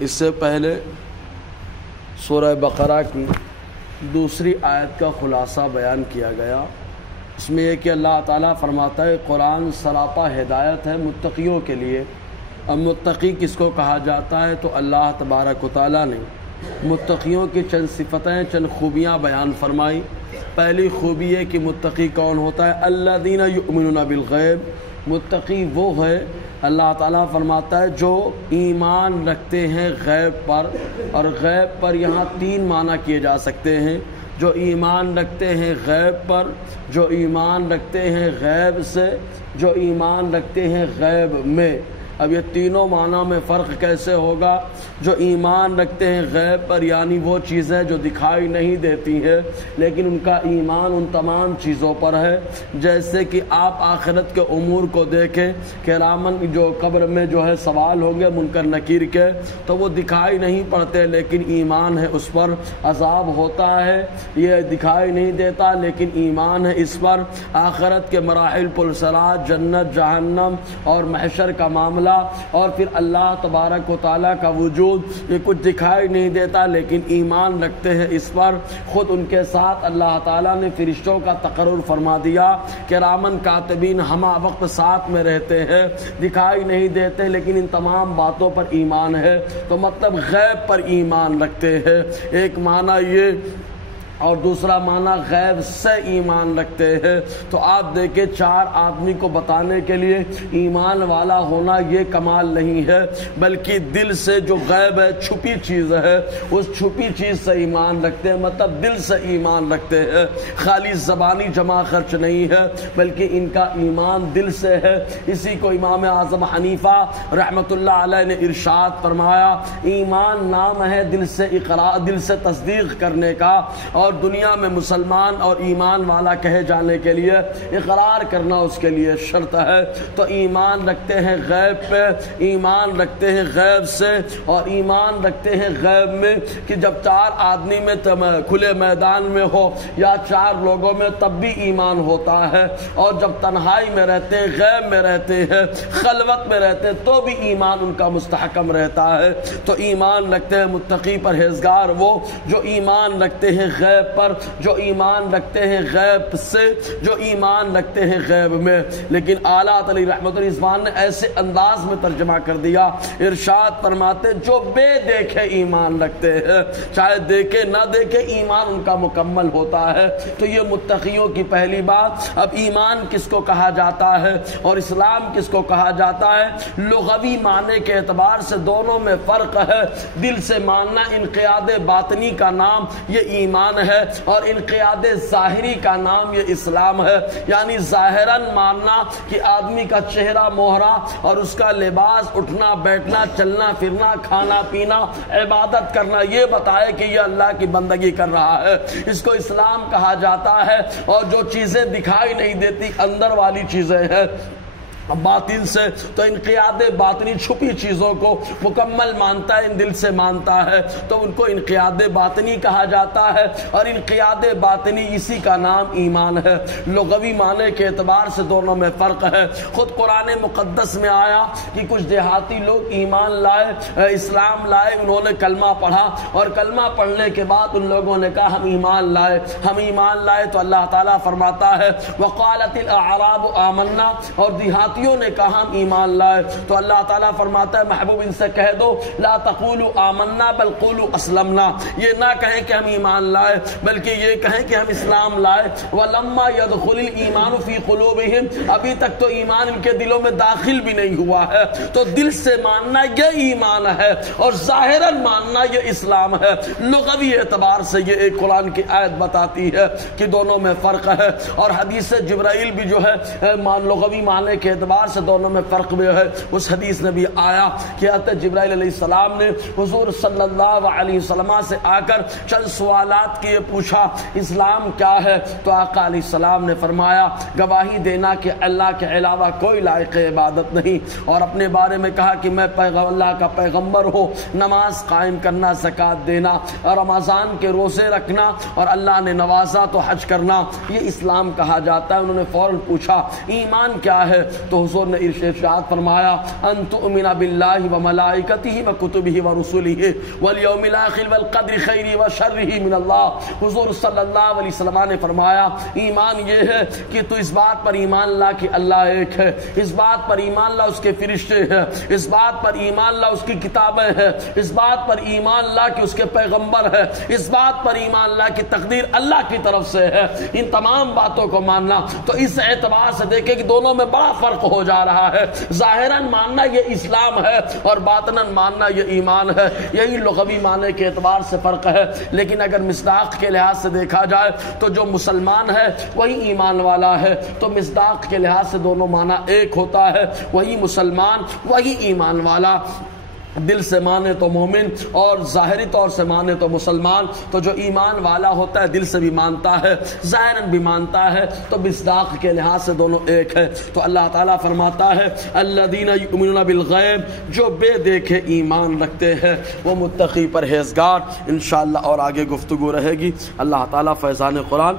اس سے پہلے سورہ بقرہ کی دوسری آیت کا خلاصہ بیان کیا گیا۔ اس میں یہ کہ اللہ تعالیٰ فرماتا ہے قرآن سراپا ہدایت ہے متقیوں کے لیے۔ اب متقی کس کو کہا جاتا ہے؟ تو اللہ تبارک و تعالیٰ نے متقیوں کی چند صفتیں، چند خوبیاں بیان فرمائی۔ پہلی خوبی ہے کہ متقی کون ہوتا ہے؟ الذین یؤمنون بالغیب، متقی وہ ہے، اللہ تعالیٰ فرماتا ہے جو ایمان رکھتے ہیں غیب پر، اور غیب پر یہاں تین معنی کیے جا سکتے ہیں۔ جو ایمان رکھتے ہیں غیب پر، جو ایمان رکھتے ہیں غیب سے، جو ایمان رکھتے ہیں غیب میں۔ اب یہ تینوں معنی میں فرق کیسے ہوگا؟ جو ایمان رکھتے ہیں غیب پر یعنی وہ چیزیں جو دکھائی نہیں دیتی ہیں لیکن ان کا ایمان ان تمام چیزوں پر ہے، جیسے کہ آپ آخرت کے امور کو دیکھیں کہ رامن جو قبر میں جو ہے سوال ہوں گے منکر نکیر کے، تو وہ دکھائی نہیں پڑتے لیکن ایمان ہے اس پر۔ عذاب ہوتا ہے، یہ دکھائی نہیں دیتا لیکن ایمان ہے اس پر۔ آخرت کے مراحل پلسرات، جنت، جہنم اور محشر کا معاملہ، اور پھر اللہ تبارک و تعالیٰ کا وجود، یہ کچھ دکھائی نہیں دیتا لیکن ایمان رکھتے ہیں اس پر۔ خود ان کے ساتھ اللہ تعالیٰ نے فرشتوں کا تقرر فرما دیا کہ کرامن کاتبین ہمہ وقت ساتھ میں رہتے ہیں، دکھائی نہیں دیتے لیکن ان تمام باتوں پر ایمان ہے۔ تو مطلب غیب پر ایمان رکھتے ہیں، ایک معنی یہ، اور دوسرا معنی غیب سے ایمان رکھتے ہیں۔ تو آپ دیکھیں چار آدمی کو بتانے کے لیے ایمان والا ہونا یہ کمال نہیں ہے، بلکہ دل سے جو غیب ہے، چھپی چیز ہے، اس چھپی چیز سے ایمان رکھتے ہیں، مطلب دل سے ایمان رکھتے ہیں، خالی زبانی جمع خرچ نہیں ہے بلکہ ان کا ایمان دل سے ہے۔ اسی کو امام اعظم حنیفہ رحمۃ اللہ علیہ نے ارشاد فرمایا، ایمان نام ہے دل سے اقرار، دل سے تصدیق کرنے کا، اور دنیا میں مسلمان اور ایمان والا کہے جانے کے لیے اقرار کرنا اس کے لیے شرط ہے۔ تو ایمان رکھتے ہیں غیب پہ، ایمان رکھتے ہیں غیب سے، اور ایمان رکھتے ہیں غیب میں کہ جب چار آدمی میں کھلے میدان میں ہو یا چار لوگوں میں تب بھی ایمان ہوتا ہے، اور جب تنہائی میں رہتے ہیں، غیب میں رہتے ہیں، خلوت میں رہتے ہیں تو بھی ایمان ان کا مستحکم رہتا ہے۔ تو ایمان رکھتے ہیں متقی پرہیزگار وہ جو ایمان رکھتے ہیں غیب پر، جو ایمان رکھتے ہیں غیب سے، جو ایمان رکھتے ہیں غیب میں۔ لیکن اعلیٰ علی رحمت الرضوان نے ایسے انداز میں ترجمہ کر دیا، ارشاد فرماتے جو بے دیکھے ایمان رکھتے ہیں، چاہے دیکھے نہ دیکھے ایمان ان کا مکمل ہوتا ہے۔ تو یہ متقیوں کی پہلی بات۔ اب ایمان کس کو کہا جاتا ہے اور اسلام کس کو کہا جاتا ہے؟ لغوی معنی کے اعتبار سے دونوں میں فرق ہے۔ دل سے ماننا، انقیاد باطنی کا نام یہ ایمان ہے، اور انقیاد ظاہری کا نام یہ اسلام ہے۔ یعنی ظاہراً ماننا کہ آدمی کا چہرہ مہرا اور اس کا لباس، اٹھنا بیٹھنا، چلنا پھرنا، کھانا پینا، عبادت کرنا یہ بتائے کہ یہ اللہ کی بندگی کر رہا ہے، اس کو اسلام کہا جاتا ہے۔ اور جو چیزیں دکھائی نہیں دیتی اندر والی چیزیں ہیں باطن سے، تو انقیاد باطنی چھپی چیزوں کو مکمل مانتا ہے، دل سے مانتا ہے، تو ان کو انقیاد باطنی کہا جاتا ہے، اور انقیاد باطنی اسی کا نام ایمان ہے۔ لغوی معنی کے اعتبار سے دونوں میں فرق ہے۔ خود قرآن مقدس میں آیا کہ کچھ دیہاتی لوگ ایمان لائے، اسلام لائے، انہوں نے کلمہ پڑھا، اور کلمہ پڑھنے کے بعد ان لوگوں نے کہا ہم ایمان لائے، ہم ایمان لائے۔ تو اللہ تعالیٰ فرماتا ہے وقالت الاعراب آمنا، اور دیہاتی نے کہا ہم ایمان لائے۔ تو اللہ تعالیٰ فرماتا ہے محبوب ان سے کہہ دو لا تقولوا آمنا بل قولوا اسلمنا، یہ نہ کہیں کہ ہم ایمان لائے بلکہ یہ کہیں کہ ہم اسلام لائے۔ ولما يدخل الايمان في قلوبهم، ابھی تک تو ایمان ان کے دلوں میں داخل بھی نہیں ہوا ہے۔ تو دل سے ماننا یہ ایمان ہے، اور ظاہراً ماننا یہ اسلام ہے۔ لغوی اعتبار سے یہ ایک قرآن کی آیت بتاتی ہے کہ دونوں میں فرق ہے، اور حدیث جبرائیل بھی جو ہے لغوی معنی کے اعتبار سے دونوں میں فرق بھی ہے۔ اس حدیث میں بھی آیا کہ حضرت جبرائیل علیہ السلام نے حضور صلی اللہ علیہ وسلم سے آ کر چند سوالات کیے، پوچھا اسلام کیا ہے؟ تو آقا علیہ السلام نے فرمایا گواہی دینا کہ اللہ کے علاوہ کوئی لائق عبادت نہیں، اور اپنے بارے میں کہا کہ میں اللہ کا پیغمبر ہوں، نماز قائم کرنا، زکوٰۃ دینا، اور رمضان کے روزے رکھنا، اور اللہ نے نوازا تو حج کرنا، یہ اسلام کہا جاتا ہے۔ انہوں نے فوراً پوچھا ایمان کیا ہے؟ تو حضور نے ارشاد فرمایا ان تؤمن باللہ و ملائکتہ و کتبہ و رسلہ والیوم الآخر والقدر خیرہ و شرہ من اللہ۔ حضور صلی اللہ علیہ وسلم نے فرمایا ایمان یہ ہے کہ تو اس بات پر ایمان لا کہ اللہ ایک ہے، اس بات پر ایمان لا اس کے فرشتے ہیں، اس بات پر ایمان لا اس کی کتابیں ہیں، اس بات پر ایمان لا کہ اس کے پیغمبر ہے، اس بات پر ایمان لا کہ تقدیر اللہ کی طرف سے ہے۔ ان تمام باتوں کو ماننا، تو اس اعتبار سے دیکھیں کہ دونوں میں بڑا فرق ہو جا رہا ہے۔ ظاہراً ماننا یہ اسلام ہے اور باطناً ماننا یہ ایمان ہے، یہی لغوی معنی کے اعتبار سے فرق ہے۔ لیکن اگر مصداق کے لحاظ سے دیکھا جائے تو جو مسلمان ہے وہی ایمان والا ہے، تو مصداق کے لحاظ سے دونوں معنی ایک ہوتا ہے، وہی مسلمان وہی ایمان والا۔ دل سے مانے تو مومن اور ظاہری طور سے مانے تو مسلمان۔ تو جو ایمان والا ہوتا ہے دل سے بھی مانتا ہے، ظاہراً بھی مانتا ہے، تو مصداق کے لحاظ سے دونوں ایک ہے۔ تو اللہ تعالیٰ فرماتا ہے الذین یؤمنون بالغیب، جو بے دیکھے ایمان رکھتے ہیں وہ متقی پرہیزگار۔ انشاءاللہ اور آگے گفتگو رہے گی۔ اللہ تعالیٰ فیضان قرآن